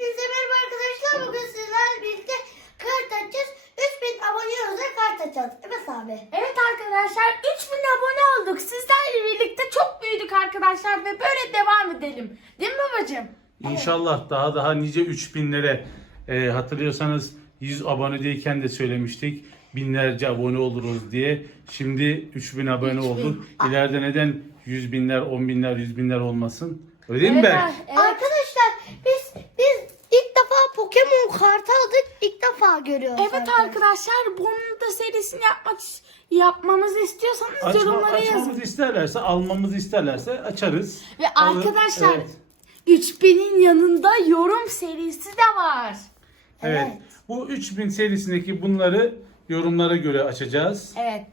Hepinize merhaba arkadaşlar. Bugün sizlerle birlikte kart açacağız. 3000 abone özel kart açacağız. Evet abi. Evet arkadaşlar 3000 abone olduk. Sizlerle birlikte çok büyüdük arkadaşlar ve böyle devam edelim. Değil mi babacığım? İnşallah daha daha nice 3000'lere e, hatırlıyorsanız 100 abonedeyken de söylemiştik. Binlerce abone oluruz diye. Şimdi 3000 abone 3000. olduk. İleride neden 100 binler, 10 binler, 100 binler olmasın? Öyle değil mi evet, Berk? evet. Arkadaşlar biz biz ilk defa Kartı aldık. İlk defa görüyoruz. Evet arkadaşlar bunun da serisini yapmak yapmamızı istiyorsanız Açma, yorumlara yazın. açmamızı isterlerse, almamızı isterlerse açarız. Ve Alır, arkadaşlar evet. 3000'in yanında yorum serisi de var. Evet. Evet. Bu 3000 serisindeki bunları yorumlara göre açacağız. Evet.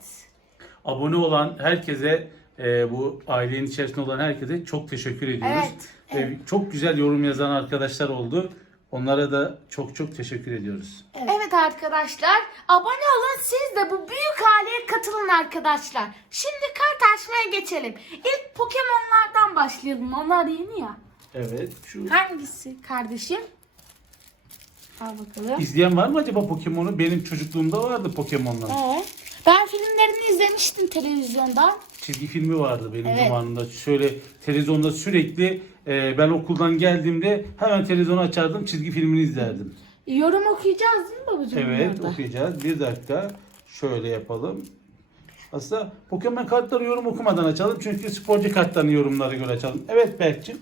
Abone olan herkese e, bu ailenin içerisinde olan herkese çok teşekkür ediyoruz. Evet, Ve çok güzel yorum yazan arkadaşlar oldu. Onlara da çok çok teşekkür ediyoruz. Evet. arkadaşlar abone olun siz de bu büyük aileye katılın arkadaşlar. Şimdi kart açmaya geçelim. İlk Pokemon'lardan başlayalım. Onlar yeni ya. Evet. Şu Hangisi kardeşim? Al bakalım. izleyen var mı acaba Pokemon'u? Benim çocukluğumda vardı Pokemon'lar. Ee, ben filmlerini izlemiştim televizyonda. Çizgi filmi vardı benim Evet. zamanımda. Şöyle televizyonda sürekli e, ben okuldan geldiğimde hemen televizyonu açardım, çizgi filmini izlerdim. Yorum okuyacağız değil mi babacığım? Evet bunlarda? okuyacağız. Bir dakika şöyle yapalım. Aslında Pokemon kartları yorum okumadan açalım. Çünkü sporcu kartlarını yorumlara göre açalım. Evet Berk'cim.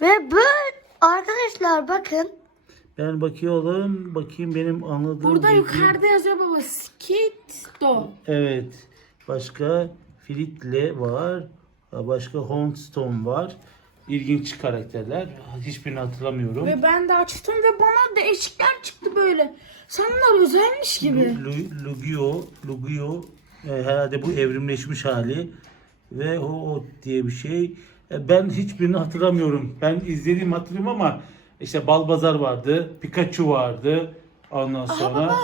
Ve bu arkadaşlar bakın. Ben bakıyorum. Bakayım benim anladığım. Burada bilgi- yukarıda yazıyor baba. Skitto. Evet. Başka Filitle var. Başka Houndstone var. İlginç karakterler. Hiçbirini hatırlamıyorum. Ve ben de açtım ve bana değişikler çıktı böyle. Sanırlar özelmiş gibi. Lu- Lugia, Lugia e, herhalde bu evrimleşmiş hali ve Ho diye bir şey. E, ben hiçbirini hatırlamıyorum. Ben izlediğimi hatırlıyorum ama işte Balbazar vardı, Pikachu vardı. Ondan Aha sonra baba.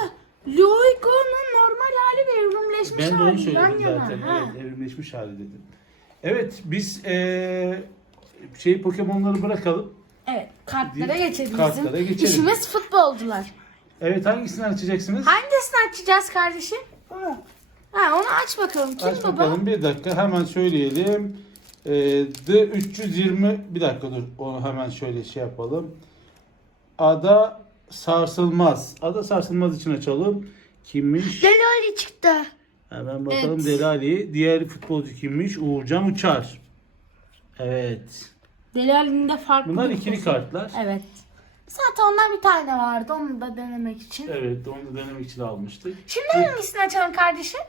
Luigo'nun normal hali ve evrimleşmiş ben de onu hali söyledim zaten. Ha. Evet, evrimleşmiş hali dedim. Evet, biz e, şey Pokemon'ları bırakalım. Evet kartlara Değil, geçelim. kartlara geçelim. İşimiz futbolcular. Evet, hangisini açacaksınız? Hangisini açacağız kardeşim? Ha onu aç bakalım. Kim Aç baba? bakalım bir dakika hemen söyleyelim. Ee, D320 bir dakika dur onu hemen şöyle şey yapalım. Ada sarsılmaz. Ada sarsılmaz için açalım. Kimmiş? Delali çıktı. Hemen bakalım Evet. Delali. Diğer futbolcu kimmiş? Uğurcan Uçar. Evet. Deli Ali'nin farklı. Bunlar ikili pozu. kartlar. Evet. Zaten ondan bir tane vardı. Onu da denemek için. Evet, onu da denemek için almıştık. Şimdi hangisini açalım kardeşim?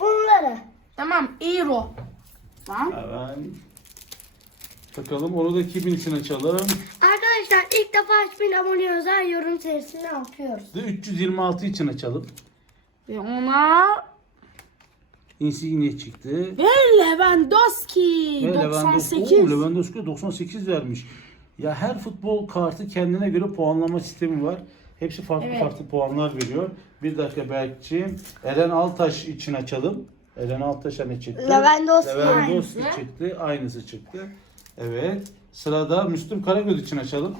Bunları. Tamam. Eero. Tamam. Hemen bakalım onu da kimin için açalım? Arkadaşlar ilk defa 3000 abone özel yorum serisini okuyoruz. D326 için açalım. Ve ona Insigne çıktı. ve Lewandowski. Ve 98. Lewandowski, Oo, Lewandowski 98 vermiş. Ya her futbol kartı kendine göre puanlama sistemi var. Hepsi farklı Evet. farklı puanlar veriyor. Bir dakika Berkçiğim. Eren Altaş için açalım. Eren Altaş'a ne çıktı? Lewandowski Lewandowski aynısı. çıktı. Aynısı çıktı. Evet. Sırada Müslüm Karagöz için açalım.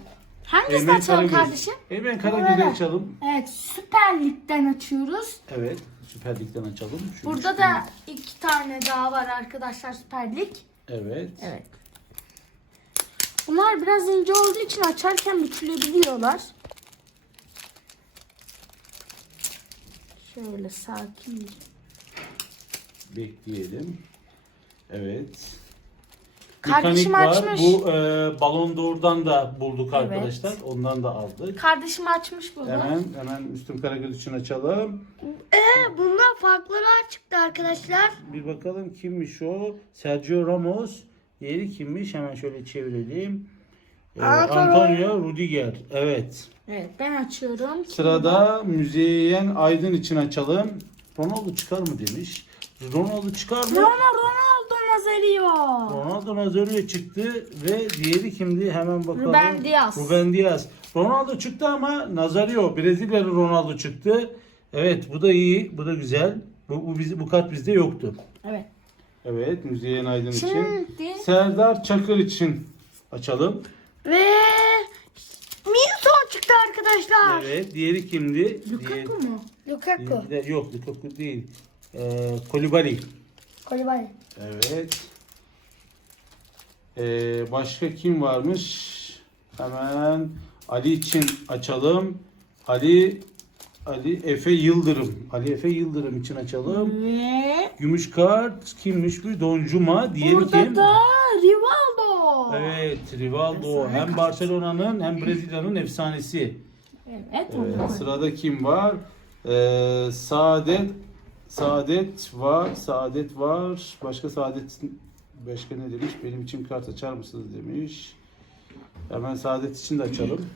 Hangisini Eymen açalım Karagöz. kardeşim? Eymen Karagöz'ü açalım. Evet Süper Lig'den açıyoruz. Evet. Süper Lig'den açalım. Şu Burada üç da iki tane daha var arkadaşlar Süper Lig. Evet. Evet. Bunlar biraz ince olduğu için açarken bükülebiliyorlar. Şöyle sakin. Bekleyelim. Evet. Kardeşim Mekanik var. açmış. Bu e, Ballon d'Or'dan da bulduk Evet. arkadaşlar. Ondan da aldık. Kardeşim açmış bunu. Hemen hemen Müslüm Karagöz için açalım. Ee, bunlar farklılar çıktı arkadaşlar. Bir bakalım kimmiş o? Sergio Ramos. Diğeri kimmiş? Hemen şöyle çevirelim. E, Antonio. Antonio Rudiger. Evet. Evet ben açıyorum. Sırada Müzeyyen Aydın için açalım. Ronaldo çıkar mı demiş. Ronaldo çıkar mı? Ronaldo Ronaldo Nazario. Ronaldo Nazario çıktı ve diğeri kimdi? Hemen bakalım. Ruben Dias. Ruben Dias. Ronaldo çıktı ama Nazario Brezilyalı Ronaldo çıktı. Evet bu da iyi. Bu da güzel. Bu, bu, bizi, bu kart bizde yoktu. Evet. Evet Müzeyyen Aydın için. Şimdi Serdar Çakır için açalım. Ve Mew çıktı arkadaşlar. Evet. Diğeri kimdi? Diğeri- Lukaku mu? Lukaku. diğeri de- yok Lukaku değil. Ee, Kolibali. Kolibali. Evet. Ee, başka kim varmış? Hemen Ali için açalım. Ali Ali Efe Yıldırım. Ali Efe Yıldırım için açalım. Ve Gümüş kart kimmiş bu? Doncuma. Diğeri burada kim? da Rivaldo. Evet, Rivaldo. Hem. Barcelona'nın hem Brezilya'nın efsanesi. Evet. Onlar. sırada kim var? Ee, Saadet Saadet var. Saadet var. Başka Saadet başka ne demiş? Benim için kart açar mısınız demiş. Hemen Saadet için de açalım.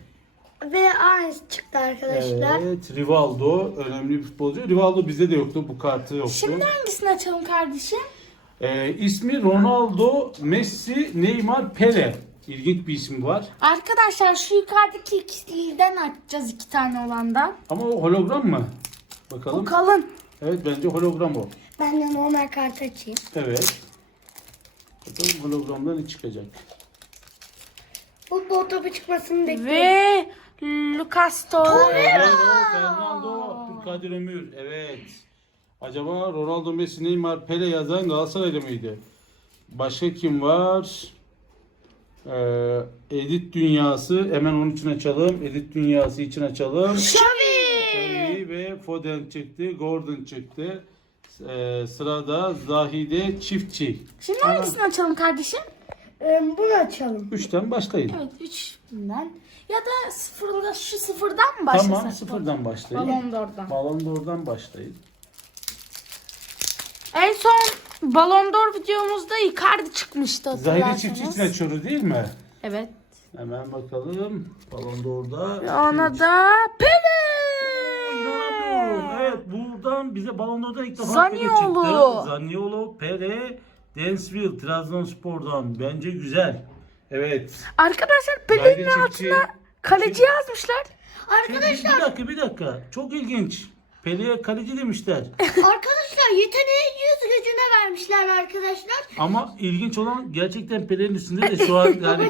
Ve aynı çıktı arkadaşlar. Evet, Rivaldo önemli bir futbolcu. Rivaldo bizde de yoktu. Bu kartı yoktu. Şimdi hangisini açalım kardeşim? Ee, ismi Ronaldo, Messi, Neymar, Pele. İlginç bir isim var. Arkadaşlar şu yukarıdaki ikisinden açacağız iki tane olandan. Ama o hologram mı? Bu Bakalım. kalın. Evet bence hologram o. Ben de normal kart açayım. Evet. Bakalım hologramdan ne çıkacak? Futbol topu çıkmasını bekliyorum. Ve Lucas Torreira. Ronaldo, Fernando, Abdülkadir Ömür. Evet. Acaba Ronaldo, Messi, Neymar, Pele yazan Galatasaraylı mıydı? Başka kim var? Ee, Edit Dünyası. Hemen onun için açalım. Edit Dünyası için açalım. Xavi. Foden çıktı. Gordon çıktı. Ee, sırada Zahide Çiftçi. Şimdi hangisini açalım kardeşim? Ee, bunu açalım. Üçten başlayın. Evet üçünden. Ya da sıfırla şu sıfırdan mı başlasak? Tamam sıfırdan başlayın. Balon d'Or'dan. Balon d'Or'dan başlayın. En son Balon d'Or videomuzda Icardi çıkmıştı Zahide hatırlarsanız. Çiftçi için açıyoruz değil mi? Evet. Hemen bakalım. Balon d'Or'da. Ve ona da Pele. Buradan bize Balon d'Or'da ilk defa Zaniolo. Çıktı. Zaniolo, Pele, Dansville, Trabzonspor'dan. Bence güzel. Evet. Arkadaşlar Pele'nin Çiftçi. altına kaleci yazmışlar. Şimdi bir dakika bir dakika. Çok ilginç. Pele'ye kaleci demişler. Arkadaşlar yeteneği yüz gücüne vermişler arkadaşlar. Ama ilginç olan gerçekten Pele'nin üstünde de şu an yani.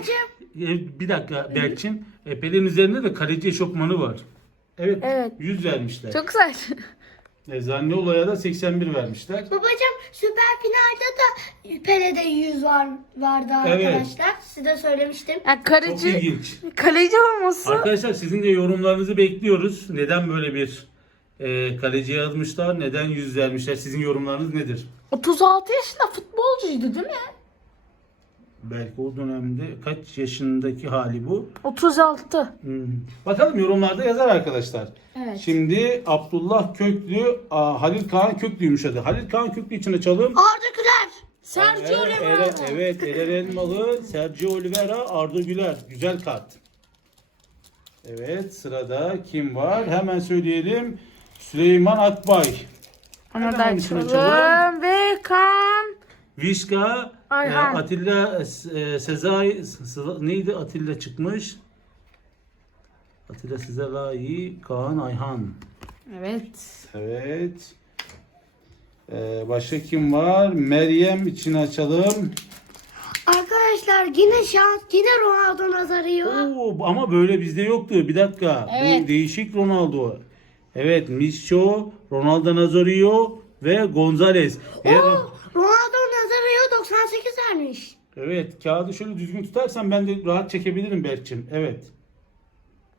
E, bir dakika Berkçin. E, Pele'nin üzerinde de kaleci eşofmanı var. Evet. Evet. 100 vermişler. Çok güzel. E, Zaniolo'ya da 81 vermişler. Babacım süper finalde de Pele'de 100 var, vardı Evet. arkadaşlar. Size söylemiştim. Yani Çok kaleci, ilginç. kaleci olması. Arkadaşlar sizin de yorumlarınızı bekliyoruz. Neden böyle bir e, kaleci yazmışlar? Neden 100 vermişler? Sizin yorumlarınız nedir? 36 yaşında futbolcuydu değil mi? Belki o dönemde kaç yaşındaki hali bu? 36. Hmm. Bakalım yorumlarda yazar arkadaşlar. Evet. Şimdi Abdullah Köklü, aa, Halil Kaan Köklü'ymüş adı. Halil Kaan Köklü için açalım. Arda Güler. Sergio Evet, Ramos. evet, evet, Eren Elmalı, Sergio Oliveira, Arda Güler. Güzel kart. Evet, sırada kim var? Hemen söyleyelim. Süleyman Akbay. Ona da açalım. Ve Kaan. Vişka, e, Ayhan. Atilla, e, Sezai, Se- neydi Atilla çıkmış? Atilla Sezai, Kaan Ayhan. Evet. Evet. Ee, başka kim var? Meryem için açalım. Arkadaşlar yine şans, yine Ronaldo Nazario. Oo, ama böyle bizde yoktu. Bir dakika. Evet. Bu değişik Ronaldo. Evet, Mischo, Ronaldo Nazario ve Gonzalez. Eğer- Oo, Ronaldo Nazario 98 vermiş. Evet, kağıdı şöyle düzgün tutarsan ben de rahat çekebilirim Berk'cim. Evet.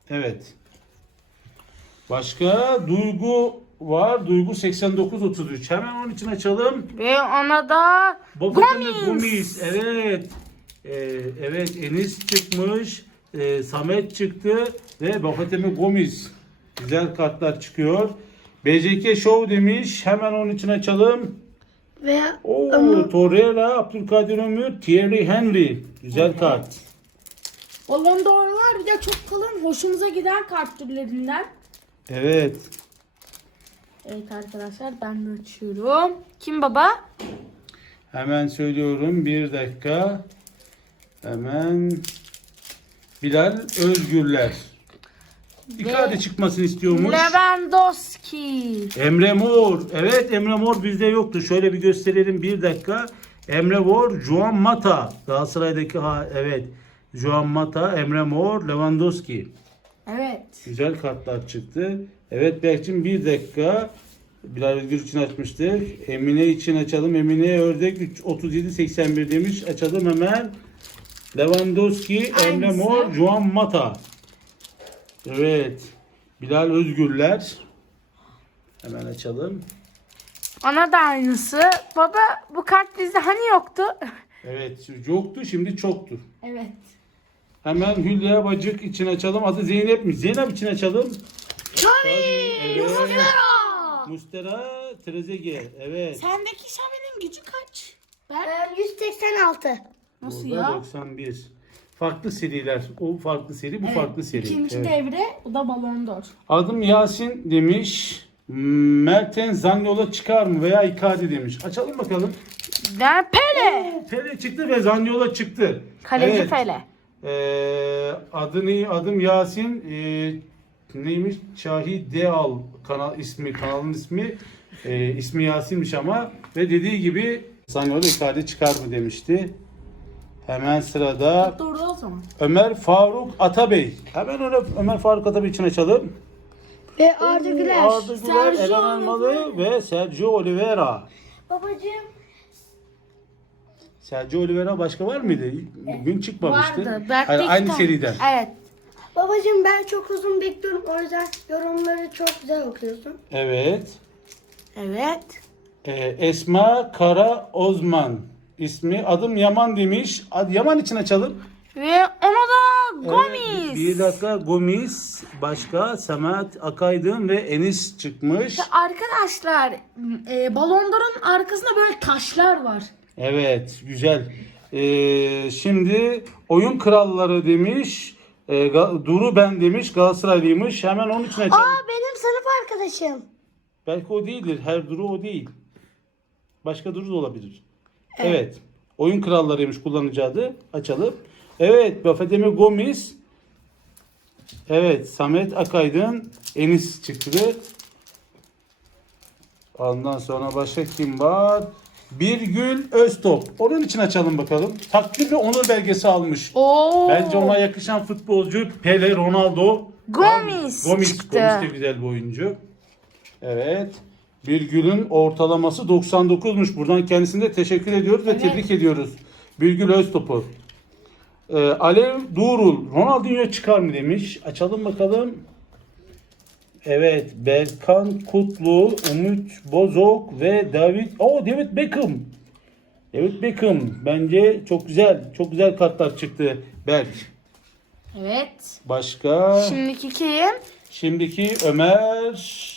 Evet. Başka Duygu var. Duygu 8933. Hemen onun için açalım. Ve ona da Gomis. Gomis. Evet. Ee, evet Enis çıkmış. Ee, Samet çıktı. Ve Bafet'in Gomis. Güzel kartlar çıkıyor. BCK Show demiş. Hemen onun için açalım. Ve Oo, Ama- Torreira, Abdülkadir Ömür, Thierry Henry. Güzel kart. Balon d'Or'lar bir de çok kalın hoşumuza giden kart türlerinden. Evet. Evet arkadaşlar ben de açıyorum. Kim baba? Hemen söylüyorum. Bir dakika. Hemen Bilal Özgürler. Icardi çıkmasını istiyormuş. Lewandowski. Emre Mor. Evet Emre Mor bizde yoktu. Şöyle bir gösterelim bir dakika. Emre Mor, Juan Mata. Galatasaray'daki ha evet. Juan Mata, Emre Mor, Lewandowski. Evet. Güzel kartlar çıktı. Evet Berk'cim bir dakika. Bilal Özgür için açmıştık. Emine için açalım. Emine Ördek 3, 37 81 demiş. Açalım hemen. Lewandowski, Emre. Mor, Juan Mata. Evet. Bilal Özgürler. Hemen açalım. Ona da aynısı. Baba bu kart bizde hani yoktu? Evet yoktu şimdi çoktu. Evet. Hemen Hülya Bacık için açalım. Adı Zeynep'miş. Zeynep için açalım. Evet. Mustera Trezeguet. Evet. Sendeki Şavi'nin gücü kaç? Ben Ben 186. nasıl Burada ya? 91. Farklı seriler. O farklı seri, bu Evet, farklı seri. İkinci Evet. devre o da Ballon d'Or. Adım Yasin demiş. Merten Zanyol'a çıkar mı veya Icardi demiş. Açalım bakalım. Ben Pele. Pele çıktı ve Zanyol'a çıktı. Kaleci Evet. Pele. Ee, adını adım Yasin. Ee, neymiş? Şahi Deal kanal ismi kanalın ismi. Ee, ismi Yasin'miş ama ve dediği gibi Zanyol'a Icardi çıkar mı demişti. Hemen sırada Doğru zaman. Ömer Faruk Atabey. Hemen Ömer, Ömer Faruk Atabey için açalım. Ve Arda Güler. Arda Güler, Sergio Eren Elmalı ve Sergio Oliveira. Babacığım. Sergio Oliveira başka var mıydı? Bugün çıkmamıştı. Vardı. Hayır, aynı tane. seriden. Evet. Babacığım ben çok uzun bekliyorum. O yüzden yorumları çok güzel okuyorsun. Evet. Evet. Ee, Esma Kara Ozman. ismi adım Yaman demiş. Ad Yaman için açalım. Ve ona da Evet, Gomis. bir dakika Gomis, başka Samet Akaydın ve Enis çıkmış. Arkadaşlar e, Ballon d'Or'un arkasında böyle taşlar var. Evet, güzel. Ee, şimdi oyun kralları demiş. Ga- Duru ben demiş. Galatasaraylıymış. Hemen onun için açalım. Aa benim sınıf arkadaşım. Belki o değildir. Her Duru o değil. Başka Duru da olabilir. Evet. Oyun krallarıymış kullanıcı adı. Açalım. Evet. Bafedemi Gomis. Evet. Samet Akaydın. Enis çıktı. Ondan sonra başka kim var? Birgül Öztop. Onun için açalım bakalım. Takdir ve onur belgesi almış. Oo. Bence ona yakışan futbolcu Pele, Ronaldo. Gomis Gomis. çıktı. Gomis de güzel bir oyuncu. Evet. Birgül'ün ortalaması 99'muş. Buradan kendisine de teşekkür ediyoruz ve Evet. tebrik ediyoruz. Birgül Öztop'u. Ee, Alev Doğrul. Ronaldinho çıkar mı demiş. Açalım bakalım. Evet. Berkan Kutlu, Umut Bozok ve David. Oo David Beckham. David Beckham. Bence çok güzel. Çok güzel kartlar çıktı. Berk. Evet. Başka. Şimdiki kim? Şimdiki Ömer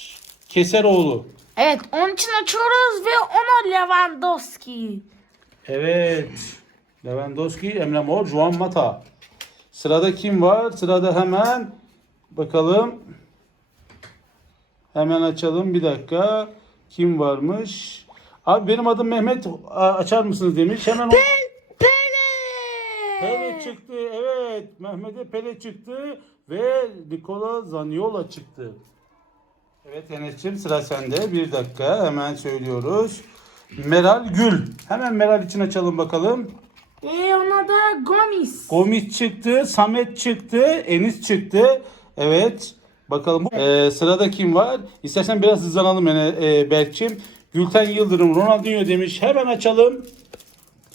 Keseroğlu. Evet onun için açıyoruz ve ona Lewandowski. Evet. Lewandowski, Emre Mor, Juan Mata. Sırada kim var? Sırada hemen bakalım. Hemen açalım bir dakika. Kim varmış? Abi benim adım Mehmet. Açar mısınız demiş. Hemen o... Pele. Pele çıktı. Evet. Mehmet'e Pele çıktı ve Nikola Zaniola çıktı. Evet Enes'ciğim sıra sende. Bir dakika hemen söylüyoruz. Meral Gül. Hemen Meral için açalım bakalım. Ve ona da Gomis. Gomis çıktı, Samet çıktı, Enis çıktı. Evet. Bakalım bu- Ee, sırada kim var? İstersen biraz hızlanalım Ene, e, Berk'cim. Gülten Yıldırım, Ronaldinho demiş. Hemen açalım.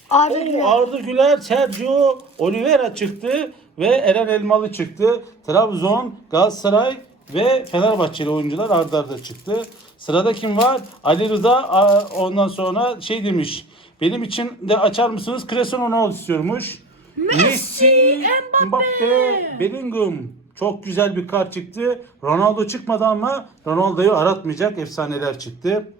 Arda Oo, Güler. Arda Güler, Sergio Oliveira çıktı ve Eren Elmalı çıktı. Trabzon, Galatasaray ve Fenerbahçeli oyuncular arda arda çıktı. Sırada kim var? Ali Rıza ondan sonra şey demiş. Benim için de açar mısınız? Cristiano Ronaldo istiyormuş. Messi, Mbappe, Bellingham. Çok güzel bir kart çıktı. Ronaldo çıkmadı ama Ronaldo'yu aratmayacak efsaneler çıktı.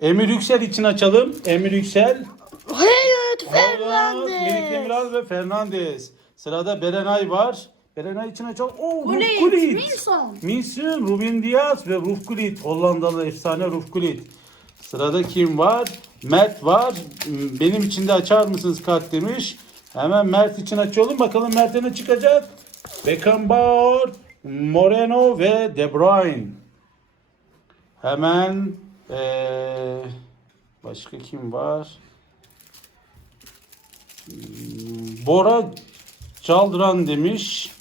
Emir Yüksel için açalım. Emir Yüksel. Hayır Fernandez. Fernandez. Demiral ve Fernandez. Sırada Berenay var. Berenay için açalım. Oo, Gullit, Ruf Gullit. Minson, Ruben Diaz ve Ruf Gullit. Hollandalı efsane Ruf Gullit. Sırada kim var? Mert var. Benim için de açar mısınız kart demiş. Hemen Mert için açalım. Bakalım Mert'e ne çıkacak? Beckenbauer, Moreno ve De Bruyne. Hemen eee, başka kim var? Hmm, Bora Çaldıran demiş.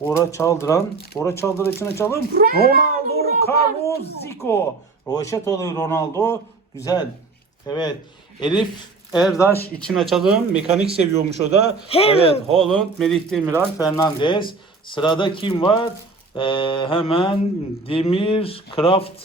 Bora Çaldıran. Bora Çaldıran için açalım. Ronaldo, Carlos Zico. Roşet oluyor Ronaldo. Güzel. Evet. Elif Erdaş için açalım. Mekanik seviyormuş o da. Evet. Holland, Melih Demiral, Fernandez. Sırada kim var? Ee, hemen Demir Kraft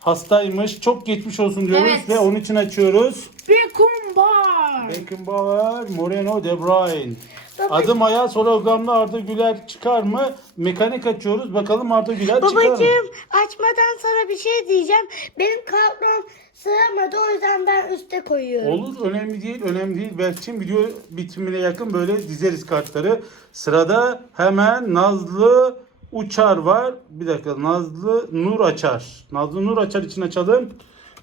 hastaymış. Çok geçmiş olsun diyoruz Evet. ve onun için açıyoruz. Beckenbauer. Beckenbauer, Moreno, De Bruyne. Baba- Adım ayağı hologramlı Arda Güler çıkar mı? Mekanik açıyoruz. Bakalım Arda Güler çıkar mı? Babacığım açmadan sana bir şey diyeceğim. Benim kartlarım sığamadı o yüzden ben üste koyuyorum. Olur önemli değil önemli değil. Berkçim video bitimine yakın böyle dizeriz kartları. Sırada hemen Nazlı Uçar var. Bir dakika Nazlı Nur Açar. Nazlı Nur Açar için açalım.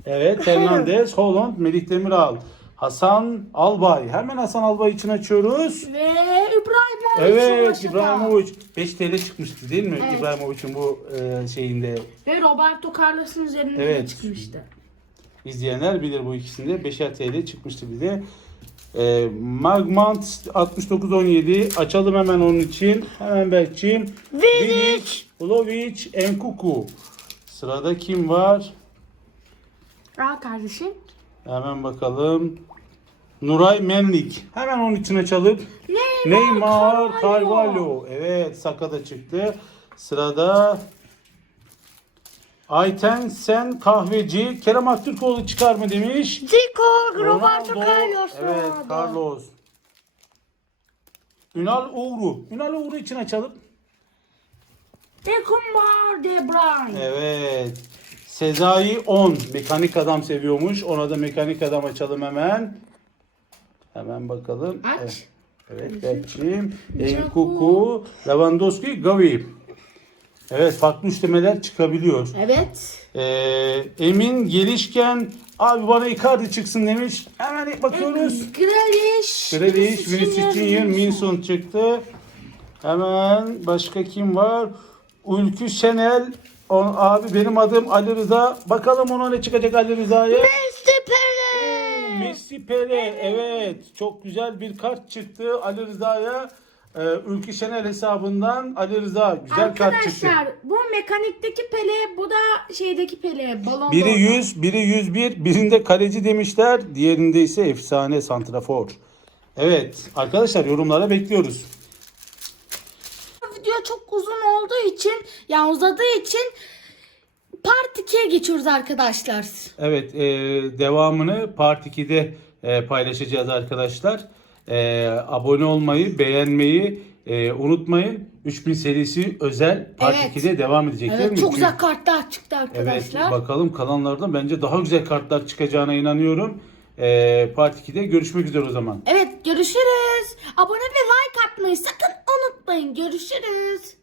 Evet Fernandez, Holland, Melih Demiral. Hasan Albay. Hemen Hasan Albay için açıyoruz. Ve İbrahimovic. Evet Roşet'a. İbrahimovic 5 TL çıkmıştı değil mi? Evet. İbrahimovic'in bu e, şeyinde Ve Roberto Carlos'un üzerinde de Evet. çıkmıştı. izleyenler bilir bu ikisinde 5'er TL çıkmıştı bize. E, Magmant 6917 açalım hemen onun için. Hemen Berkçiğim. Vidic, Vlahovic, Enkuku. Sırada kim var? Al kardeşim. Hemen bakalım. Nuray Menlik. Hemen onun için açalım. Neymar, Carvalho. Evet Saka'da çıktı. Sırada Ayten Sen Kahveci. Kerem Aktürkoğlu çıkar mı demiş. Zico, Roberto Ronaldo. Carlos. Evet. Carlos. Ünal Uğru. Ünal Uğru için açalım. Beckenbauer, De Bruyne. Evet. Sezai 10. Mekanik adam seviyormuş. Ona da mekanik adam açalım hemen. Hemen bakalım. Aç. Evet. Evet Berkçiğim. Enkuku. Lewandowski. Gavi. Evet farklı üçlemeler çıkabiliyor. Evet. Ee, Emin gelişken abi bana Icardi çıksın demiş. Hemen bakıyoruz. Grealish. Grealish, Vinicius Junior, Minson çıktı. Hemen başka kim var? Ülkü Şenel. O, abi benim adım Ali Rıza. Bakalım ona ne çıkacak Ali Rıza'ya. Messi. Messi Pele. Evet. Çok güzel bir kart çıktı Ali Rıza'ya. Ee, Ülkü Şenel hesabından Ali Rıza. Güzel kart çıktı. Arkadaşlar bu mekanikteki Pele bu da şeydeki Pele. Balon Biri 100, biri 101, birinde kaleci demişler, diğerinde ise efsane santrafor. Evet, arkadaşlar yorumlara bekliyoruz. Video çok uzun olduğu için yani uzadığı için Part 2'ye geçiyoruz arkadaşlar. Evet, e, devamını Part 2'de e, paylaşacağız arkadaşlar. E, abone olmayı, beğenmeyi e, unutmayın. 3000 serisi özel Part Evet. 2'de devam edecek değil Evet mi? çok Çünkü- güzel kartlar çıktı Evet, arkadaşlar. bakalım kalanlardan bence daha güzel kartlar çıkacağına inanıyorum. E, Part 2'de görüşmek üzere o zaman. Evet görüşürüz. Abone ve like atmayı sakın unutmayın. Görüşürüz.